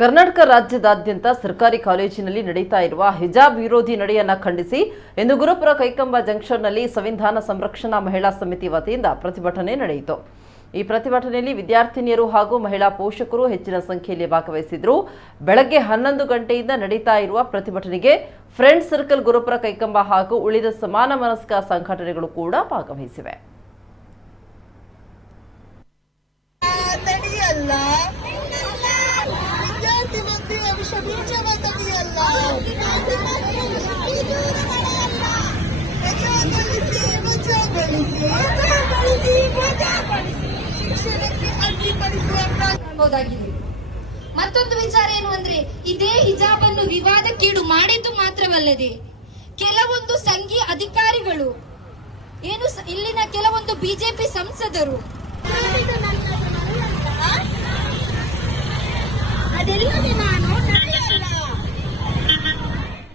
ಕರ್ನಾಟಕ ರಾಜ್ಯದಾದ್ಯಂತ ಸರ್ಕಾರಿ ಕಾಲೇಜಿನಲ್ಲಿ ನಡೆಯುತ್ತಾ ಇರುವ ಹಿಜಾಬ್ ವಿರೋಧಿ ನಡೆಯನ್ನ ಖಂಡಿಸಿ ಇಂದು ಗುರುಪುರ ಕೈಕಂಬ ಜಂಕ್ಷನ್ನಲ್ಲಿ ಸಂವಿಧಾನ ಸಂರಕ್ಷಣಾ ಮಹಿಳಾ ಸಮಿತಿ ವತಿಯಿಂದ ಪ್ರತಿಭಟನೆ ನಡೆಯಿತು. ಈ ಪ್ರತಿಭಟನೆಯಲ್ಲಿ ವಿದ್ಯಾರ್ಥಿನಿಯರು ಹಾಗೂ ಮಹಿಳಾ ಪೋಷಕರು ಹೆಚ್ಚಿನ ಸಂಖ್ಯೆಯಲ್ಲಿ ಭಾಗವಹಿಸಿದ್ರು. ಬೆಳಗ್ಗೆ 11 ಗಂಟೆಯಿಂದ ನಡೆಯುತ್ತಾ ಇರುವ ಪ್ರತಿಭಟನೆಗೆ ಫ್ರೆಂಡ್ ಸರ್ಕಲ್ ಗುರುಪುರ ಕೈಕಂಬ ಹಾಗೂ ಉಳಿದ ಸಮಾನ ಮನಸ್ಕ ಸಂಘಟನೆಗಳು ಕೂಡ ಭಾಗವಹಿಸಿವೆ. ಮತ್ತೊಂದು ವಿಚಾರ ಏನು ಅಂದ್ರೆ, ಇದೇ ಹಿಜಾಬ್ ಅನ್ನು ವಿವಾದಕ್ಕೀಡು ಮಾಡಿದ್ದು ಮಾತ್ರವಲ್ಲದೆ ಕೆಲವೊಂದು ಸಂಘೀಯ ಅಧಿಕಾರಿಗಳು ಏನು ಇಲ್ಲಿನ ಕೆಲವೊಂದು ಬಿಜೆಪಿ ಸಂಸದರು ಅದೆಲ್ಲ